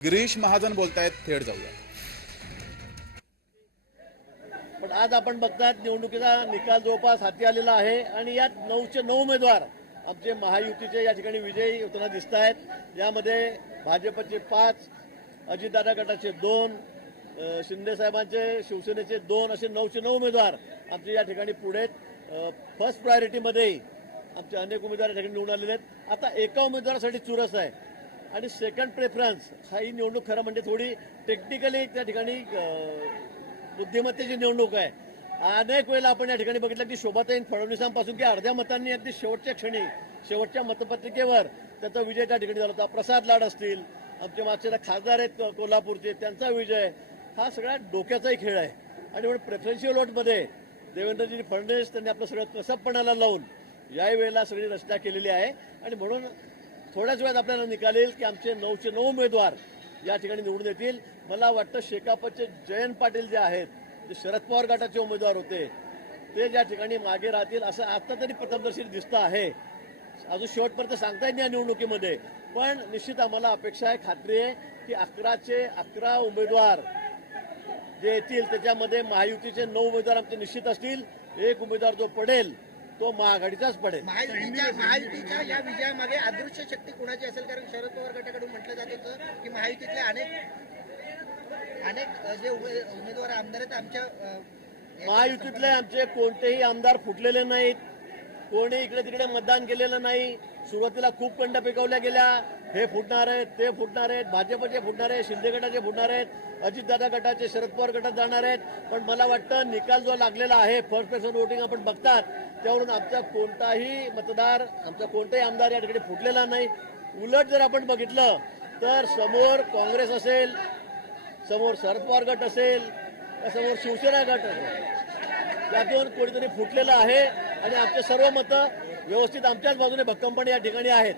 गिरीश महाजन बोलतायत थेट जाऊया. पण आज आपण बघतात निवडणुकीचा निकाल जवळपास हाती आलेला आहे आणि यात नऊचे नऊ उमेदवार आमचे महायुतीचे या ठिकाणी विजयी होताना दिसत आहेत यामध्ये भाजपचे पाच अजितदादा गटाचे दोन शिंदे साहेबांचे शिवसेनेचे दोन असे नऊशे नऊ उमेदवार आमचे या ठिकाणी पुढे फर्स्ट प्रायोरिटीमध्ये आमचे अनेक उमेदवार या ठिकाणी निवडून आलेले आहेत. आता एका उमेदवारासाठी चुरस आहे. आणि सेकंड प्रेफरन्स हा ही निवडणूक खरं म्हणजे थोडी टेक्निकली त्या ठिकाणी बुद्धिमत्तेची निवडणूक आहे. अनेक वेळेला आपण या ठिकाणी बघितलं की शोभाताईन फडणवीसांपासून की अर्ध्या मतांनी अगदी शेवटच्या क्षणी शेवटच्या मतपत्रिकेवर त्याचा विजय त्या ठिकाणी झाला होता. प्रसाद लाड असतील आमचे मागचे खासदार आहेत कोल्हापूरचे त्यांचा विजय हा सगळा डोक्याचाही खेळ आहे. आणि म्हणून प्रेफरन्शियल वोटमध्ये देवेंद्रजी फडणवीस त्यांनी आपलं सगळं कसबपणाला लावून या वेळेला सगळी रचना केलेली आहे. आणि म्हणून थोड्याच वेळात आपल्याला निकाल येईल की आमचे नऊशे नऊ उमेदवार या ठिकाणी निवडून येतील. मला वाटतं शेकापचे जयंत पाटील जे आहेत जे शरद पवार गटाचे उमेदवार होते ते ज्या ठिकाणी मागे राहतील असं आता तरी प्रथमदर्शी दिसतं आहे. अजून शेवटपर्यंत सांगता येत नाही या निवडणुकीमध्ये पण निश्चित आम्हाला अपेक्षा आहे खात्री आहे की अकराचे अकरा उमेदवार जे येतील त्याच्यामध्ये महायुतीचे नऊ उमेदवार आमचे निश्चित असतील. एक उमेदवार जो पडेल तो महाआघाडीचाच पडेल. महायुतीच्या महायुतीच्या या विजयामागे अदृश्य शक्ती कुणाची असेल? कारण शरद पवार गटाकडून म्हटलं जात होतं की महायुतीतले अनेक अनेक जे उमे- उमेदवार आमदार आहेत आमच्या महायुतीतले आमचे कोणतेही आमदार फुटलेले नाहीत. कोणी इकडे तिकडे मतदान केलेलं नाही. सुरुवातीला खूप कंड पिकवल्या गेल्या. हे फुटणार आहेत ते फुटणार आहेत भाजपचे फुटणार आहेत शिंदे गटाचे फुटणार आहेत अजितदादा गटाचे शरद पवार गटात जाणार आहेत. पण मला वाटतं निकाल जो लागलेला आहे फर्स्ट पर्सन वोटिंग आपण बघतात त्यावरून आमचा कोणताही मतदार आमचा कोणताही आमदार या ठिकाणी फुटलेला नाही. उलट जर आपण बघितलं तर समोर काँग्रेस असेल समोर शरद पवार गट असेल समोर शिवसेना गट असेल त्यातून कोणीतरी फुटलेलं आहे. आणि आमचे सर्व मतं व्यवस्थित आमच्याच बाजूने भक्कमपणे या ठिकाणी आहेत.